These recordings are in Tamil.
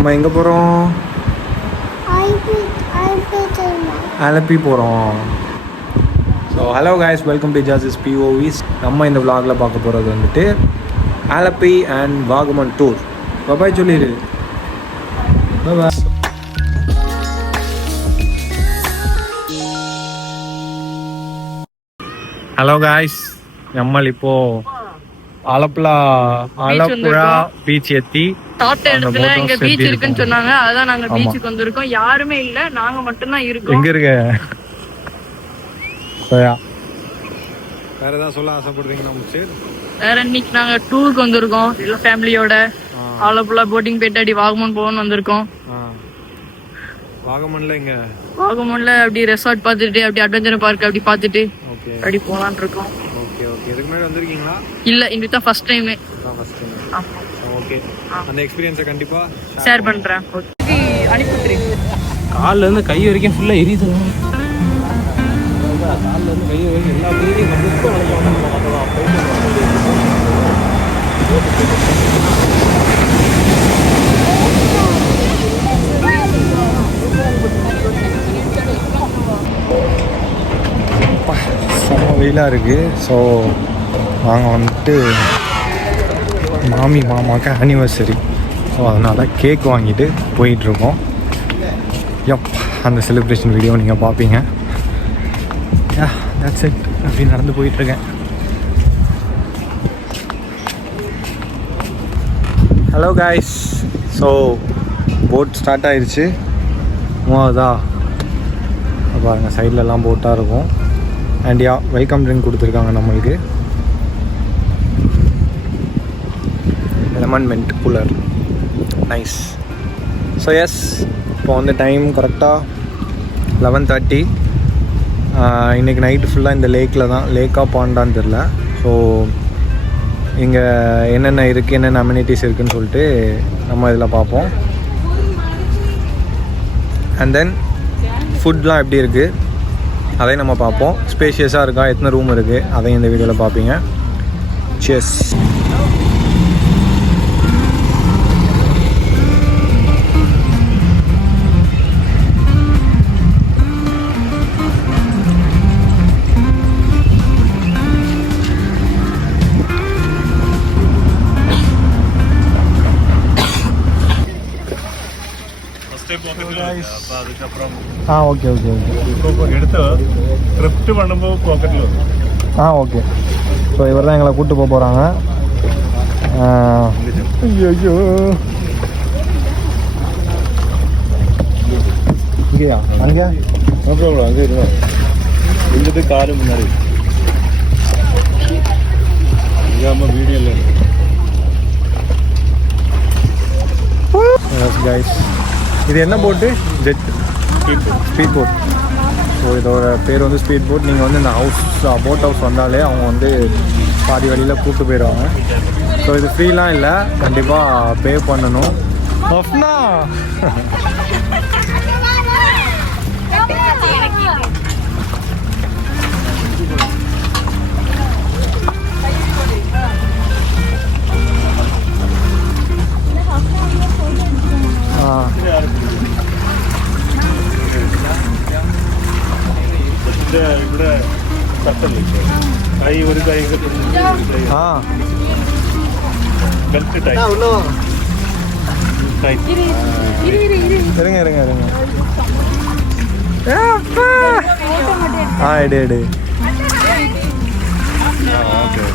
நம்ம எங்கே போகிறோம்? ஆலப்பி போகிறோம். So hello guys, welcome to ஜாஸஸ் பிஓவிஸ். நம்ம இந்த vlogல பார்க்க போகிறது வந்துட்டு Alleppey and Vagamon tour. Bye சொல்லிடு. பாய். ஹலோ கைஸ், நம்ம இப்போ ஆலப்புழா பீச் எத்தி டாப் இடத்துல எங்க பீச் இருக்குன்னு சொன்னாங்க. அதான் நாங்க பீச்சுக்கு வந்திருக்கோம். யாருமே இல்ல, நாங்க மட்டும் தான் இருக்கோம். எங்க இருக்க? வேற ஏதாவது சொல்ல ஆசைப்படுறீங்களா? வேற இன்னைக்கு நாங்க டூருக்கு வந்திருக்கோம் ஃபேமிலியோட. ஆலப்புழா போட்டிங் போயிட்டு அடி வாகமன் போகணும்னு வந்திருக்கோம். வாகமன்ல எங்க? வாகமன்ல அப்படி ரெசார்ட் பார்த்துட்டு அப்படி அட்வென்ச்சர் பார்க் அப்படி பார்த்துட்டு அப்படி போலான்னு இருக்கோம். Okay okay. இதுக்கு முன்னாடி வந்திருக்கீங்களா? இல்ல, இன்னைக்கு தான் ஃபர்ஸ்ட் டைம். ஓகே. அந்த எக்ஸ்பீரியன்ஸை கண்டிப்பா ஷேர் பண்றேன். அனுப்பிடுறேன். கால்ல இருந்து கை வரைக்கும் ஃபுல்லா எரியுது. கால்ல இருந்து கை வரைக்கும் எல்லா பேரையும் கண்டிப்பா செம்ம வெயிலாக இருக்குது. ஸோ நாங்கள் வந்துட்டு மாமி மாமாவுக்கு ஆனிவர்சரி. ஸோ அதனால் கேக் வாங்கிட்டு போயிட்டுருக்கோம். அந்த செலிப்ரேஷன் வீடியோ நீங்கள் பார்ப்பீங்க. That's it. அப்படி நடந்து போயிட்டுருக்கேன். Hello guys, so boat start ஆயிடுச்சு. மூவாவதா பாருங்கள், சைட்லலாம் போட்டாக இருக்கும். அண்ட் வெல்கம் ட்ரிங்க் கொடுத்துருக்காங்க நம்மளுக்கு. Lemon mint cooler, nice. So yes, இப்போ வந்து டைம் கரெக்டாக 11:30. இன்றைக்கி நைட்டு ஃபுல்லாக இந்த லேக்கில் தான், லேக்கா பாண்டான்னு தெரில. ஸோ இங்கே என்னென்ன இருக்குது, என்னென்ன அம்யூனிட்டிஸ் இருக்குதுன்னு சொல்லிட்டு நம்ம இதில் பார்ப்போம். அண்ட் தென் ஃபுட்லாம் எப்படி இருக்குது அதையும் நம்ம பார்ப்போம். ஸ்பேஷியஸாக இருக்கா, எத்தனை ரூம் இருக்குது அதையும் இந்த வீடியோவில் பார்ப்பீங்க. செஸ். Okay okay okay. எடுத்து ட்ரிப்ட் பண்ணும்போது பாக்கெட்டில் வரும். ஓகே. ஸோ இவர் தான் எங்களை கூப்பிட்டு போக போகிறாங்க. ஐயோ இங்கேயா? அங்கே ப்ராப்ளம், அங்கே இருக்கும். இருந்துட்டு காரு முன்னாடி இல்லாமல் வீடியோவில் கைஸ். இது என்ன போட்டு? Jet speed boat. ஸோ இதோட பேர் வந்து ஸ்பீட் போட். நீங்கள் வந்து இந்த போட் ஹவுஸ் வந்தாலே அவங்க வந்து பாதி வழியில் கூப்பிட்டு போயிடுவாங்க. ஸோ இது ஃப்ரீலாம் இல்லை, கண்டிப்பாக பே பண்ணணும். அப்னா ഇവിടെ കട്ടല്ലേ കൈ ഒരു കൈ ബെൽറ്റ് ടൈ இருங்க இருங்க இருங்க. எடு எடு. ஓகே.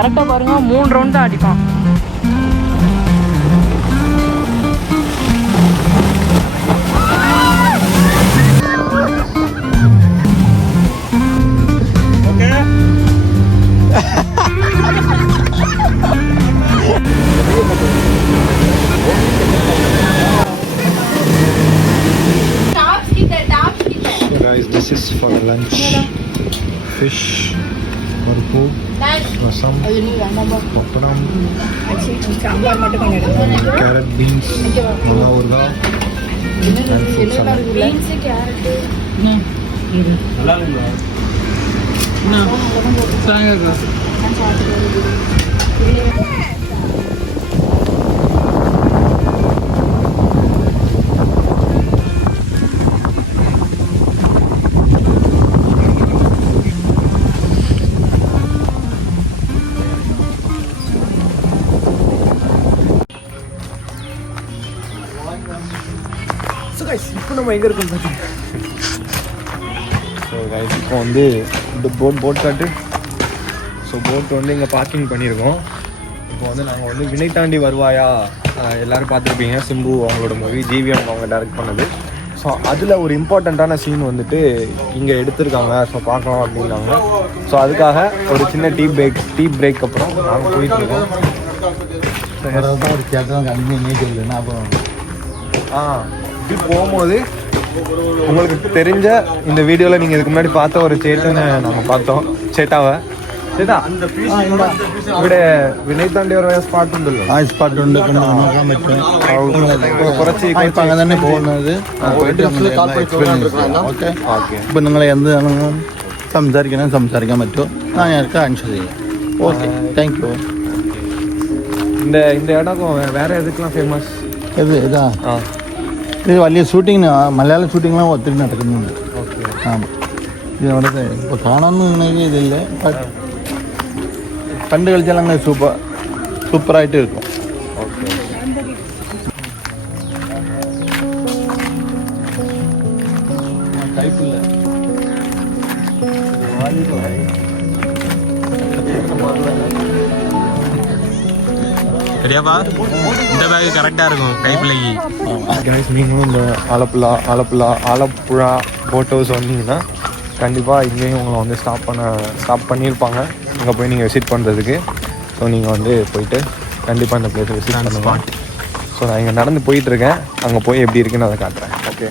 கரெக்டாக பாருங்க 3 ரவுண்ட் தான் அடிப்பான். This is for lunch. Fish, பருப்பு, ரசம், பப்படம், கேரட், பீன்ஸ், மிளகா ஊறுகாய் and fruit salad. நல்லா இருக்குங்களா? இப்போ நம்ம எங்கே இருக்கோம் பார்த்தீங்கன்னா, ஸோ கைஸ் இப்போ வந்து இந்த போட் காட்டு. ஸோ போட் வந்து இங்கே பார்க்கிங் பண்ணியிருக்கோம். இப்போ வந்து நாங்கள் வந்து வினை தாண்டி வருவாயா எல்லோரும் பார்த்துருப்பீங்க, சிம்பு அவங்களோட மூவி, ஜிவிஎம் அவங்க டைரக்ட் பண்ணது. ஸோ அதில் ஒரு இம்பார்ட்டண்ட்டான சீன் வந்துட்டு இங்கே எடுத்திருக்காங்க. ஸோ பார்க்கலாம் அப்படின்னாங்க. ஸோ அதுக்காக ஒரு சின்ன டீ பிரேக் அப்புறம் நாங்கள் போயிட்டுருக்கோம். ஒரு தேட்டரும் கண்டிப்பாக சொல்லு அப்புறம் இப்படி போகும்போது உங்களுக்கு தெரிஞ்ச இந்த வீடியோவில் நீங்கள் இதுக்கு முன்னாடி பார்த்த ஒரு சேட்டனை நம்ம பார்த்தோம். ചേട്ടാ ഇവിടെ വിനയ് താണ്ടി ഒരു സ്പോട്ട് ഉണ്ടല്ലോ. ആ സ്പോട്ട് ഉണ്ട്, നോക്കാൻ പറ്റും. കുറച്ച് ഇപ്പം അങ്ങനെ തന്നെ പോകുന്നത്. ഓക്കെ, ഇപ്പം നിങ്ങൾ എന്താണെങ്കിലും സംസാരിക്കാൻ പറ്റുമോ? ഞങ്ങൾക്ക് ആൻസർ ചെയ്യാം. Okay, thank you. இந்த இடம் வேற எதுக்கெல்லாம் ஃபேமஸ்? ഇതാ ഇത് വലിയ ഷൂട്ടിങ്ങിന്, മലയാള ഷൂട്ടിങ്ങെല്ലാം ഒത്തിരി നടക്കുന്നുണ്ട്. ആ, ഇത് അവിടുത്തെ ഇപ്പോൾ കാണാമെന്ന് ഇതില്ല, ബട്ട് കണ്ടു കളിച്ചാൽ അങ്ങനെ സൂപ്പറായിട്ട് இருக்கும். கைப்பில்லை சரியாப்பா, இந்த பேக் கரெக்டாக இருக்கும் கைப்பிள்ளைக்கு. நீங்களும் இந்த ஆலப்புழா போட் ஹவுஸ் வந்தீங்கன்னா கண்டிப்பாக இங்கேயும் உங்களை வந்து ஸ்டாப் பண்ணியிருப்பாங்க அங்கே போய் நீங்கள் விசிட் பண்ணுறதுக்கு. ஸோ நீங்கள் வந்து போயிட்டு கண்டிப்பாக இந்த பிளேஸை விசிட் பண்ணுவாங்க. ஸோ நான் இங்கே நடந்து போயிட்டுருக்கேன், அங்கே போய் எப்படி இருக்குன்னு அதை காட்டுறேன். ஓகே,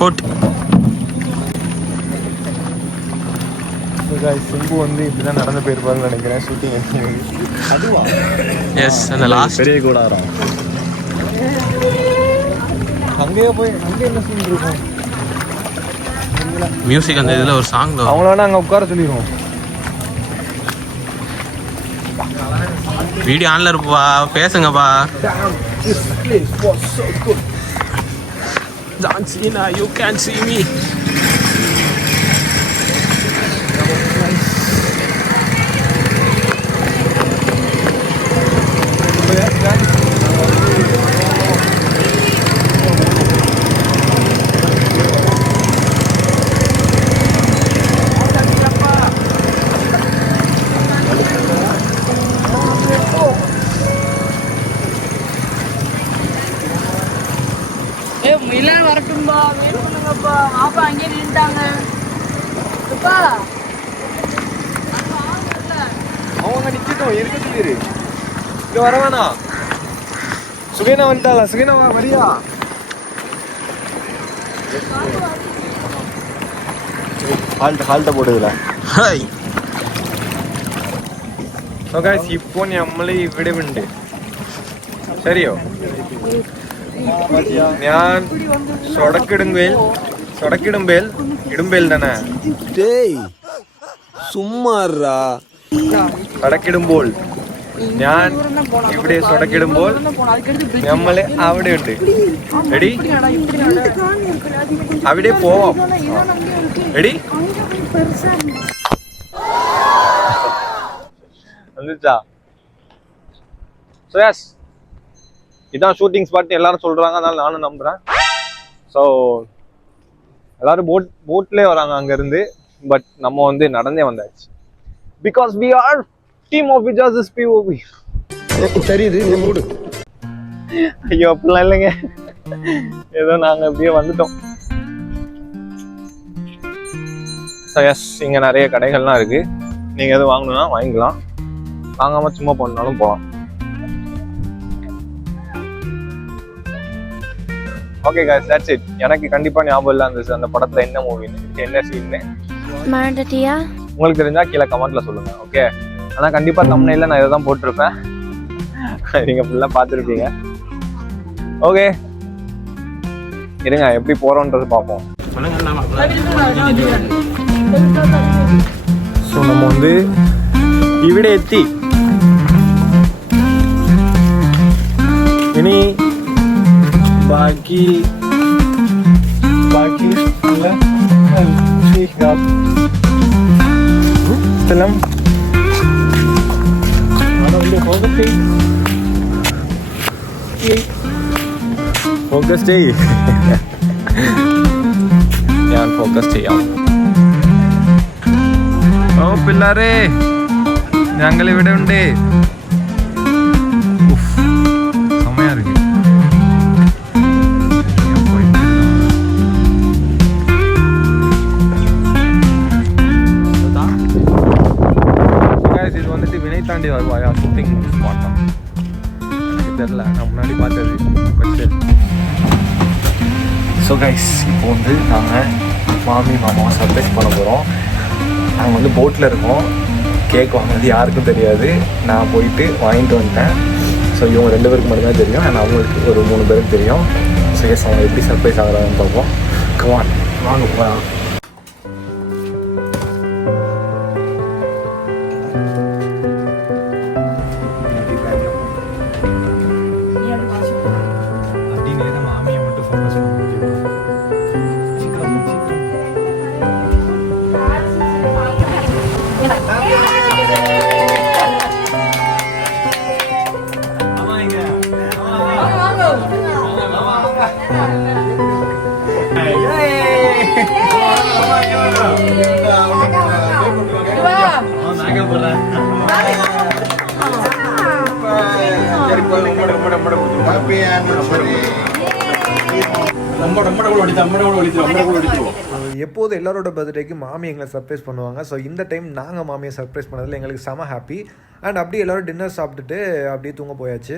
போட் சிம்பு வந்து இப்படி தான் நடந்து போயிருப்பாருன்னு நினைக்கிறேன் ஷூட்டிங். அதுவா? எஸ், அந்த லாஸ்ட் பெரிய கூடாரம். அங்கேயே போய் அங்கே என்ன சீன் இருக்கும்? மியூசிக் அந்த இதில் ஒரு சாங் தான். அவங்கள அங்கே உட்கார சொல்லிடுவோம். வீடியோ ஆன்ல இருப்பா, பேசுங்கப்பா. John Cena, you can see me. Milan வரட்டும்பா, வெயிட் பண்ணுங்கப்பா. வாப்பா, அங்கேயே நின்ட்டாங்க. அவங்க நிக்கட்டும், இருக்க சொல்லிரு. இங்க வர வேணாம். சுகேனா வந்துட்டாளா? சுகேனா வரியா? ஹால்ட்ட போடுதுல. ஹாய். So guys, ഇപ്പോൾ നമ്മൾ ഇവിടെയുണ്ട്. ശരിയോ? ഞാൻ ഇടുമ്പേൽ തന്നെ டேய் சும்மாறா വടക്കിടുമ്പോൾ ഞാൻ ഇവിടെ സ്വടക്കിടുമ്പോൾ നമ്മള് അവിടെ ഉണ്ട്. എടി അവിടെ പോവാം. എടി வந்துச்சா? ஸோ எஸ், இதான் ஷூட்டிங் ஸ்பாட் எல்லாரும் சொல்றாங்க, அதனால நானும் நம்புறேன். ஸோ எல்லாரும் போட்லேயே வராங்க அங்கேருந்து. பட் நம்ம வந்து நடந்தே வந்தாச்சு. Because we are team of Vijas POV. தெரியுது நீ மூடு. ஐயோ அப்படிலாம் இல்லைங்க, ஏதோ நாங்கள் அப்படியே வந்துட்டோம். ஸோ எஸ், இங்கே நிறைய கடைகள்லாம் இருக்கு. நீங்கள் எதுவும் வாங்கணும்னா வாங்கிக்கலாம், வாங்காமல் சும்மா பண்ணாலும் போகலாம். Okay guys, that's it. எனக்கு கண்டிப்பா ஞாபகம் இல்லை அந்த படத்துல என்ன மூவின்னு, என்ன சீன்னு. மறந்துட்டியா? உங்களுக்கு தெரிஞ்சா கீழே கமெண்ட்ல சொல்லுங்க. ஓகே, ஆனா கண்டிப்பா தம்ப்நெயில்ல நான் இதை தான் போட்டிருப்பேன், நீங்க ஃபுல்லா பார்த்துருப்பீங்க. ஓகே, இருங்க எப்படி போறோன்றது பார்ப்போம். ஸோ நம்ம வந்து ഇവിടെ എത്തി. ഇനി ബാക്കി സ്ഥലം ഫോക്കസ് ചെയ്യ്. ഞാൻ ഫോക്കസ് ചെയ്യാം. ഓ പിള്ളേരെ, ഞങ്ങൾ ഇവിടെ ഉണ്ട്. സമയം ഇருக்கு. இது வந்துட்டு வினை தாண்டி வருவாயா ஷூட்டிங் ஸ்பாட் தான். எனக்கு தெரியல, நான் முன்னாடி பார்த்தது. ஸோ கைஸ், இப்போ வந்து நாங்கள் மாமி மாமாவை சர்ப்ரைஸ் பண்ண போகிறோம். நாங்கள் வந்து போட்டில் இருக்கோம். கேக் வாங்கினது யாருக்கும் தெரியாது, நான் போயிட்டு வாங்கிட்டு வந்துட்டேன். ஸோ இவங்க 2 பேருக்கு மட்டும்தான் தெரியும், ஆனால் அவங்களுக்கு ஒரு 3 பேருக்கு தெரியும். ஸோ எஸ், அவங்க எப்படி சர்ப்ரைஸ் ஆகிறாங்கன்னு பார்ப்போம். கமான், வாங்க போகலாம். மாமியை மட்டும் ஃபோக்கஸ் பண்ண எப்போது எல்லாரோட பர்த்டேக்கு மாமி எங்களை சர்ப்ரைஸ் பண்ணுவாங்க. ஸோ இந்த டைம் நாங்கள் மாமியை சர்ப்ரைஸ் பண்ணதில் எங்களுக்கு செம ஹாப்பி. அண்ட் அப்படியே எல்லோரும் டின்னர் சாப்பிட்டுட்டு அப்படியே தூங்க போயாச்சு.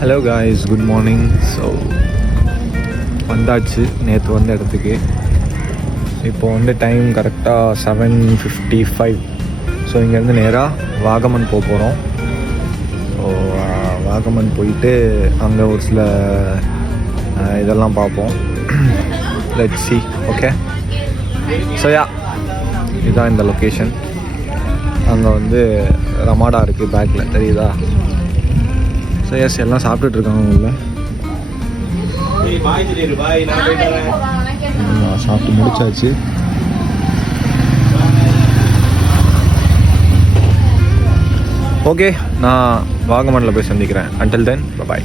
Hello guys, good morning. So வந்தாச்சு நேற்று வந்த இடத்துக்கு. இப்போ வந்து டைம் கரெக்டாக 7:55. ஸோ இங்கேருந்து நேராக வாகமன் போக போகிறோம். ஸோ வாகமன் போயிட்டு அங்கே ஒரு சில இதெல்லாம் பார்ப்போம். Let's see. Okay, so yeah, இதுதான் இந்த லொக்கேஷன். அங்கே வந்து ரமாடா இருக்குது பேக்கில், தெரியுதா? ஸோ எஸ், எல்லாம் சாப்பிட்டுட்ருக்காங்க உள்ள. சாப்பிட்டு முடிச்சாச்சு. ஓகே, நான் வாகமனில் போய் சந்திக்கிறேன். Until then, by.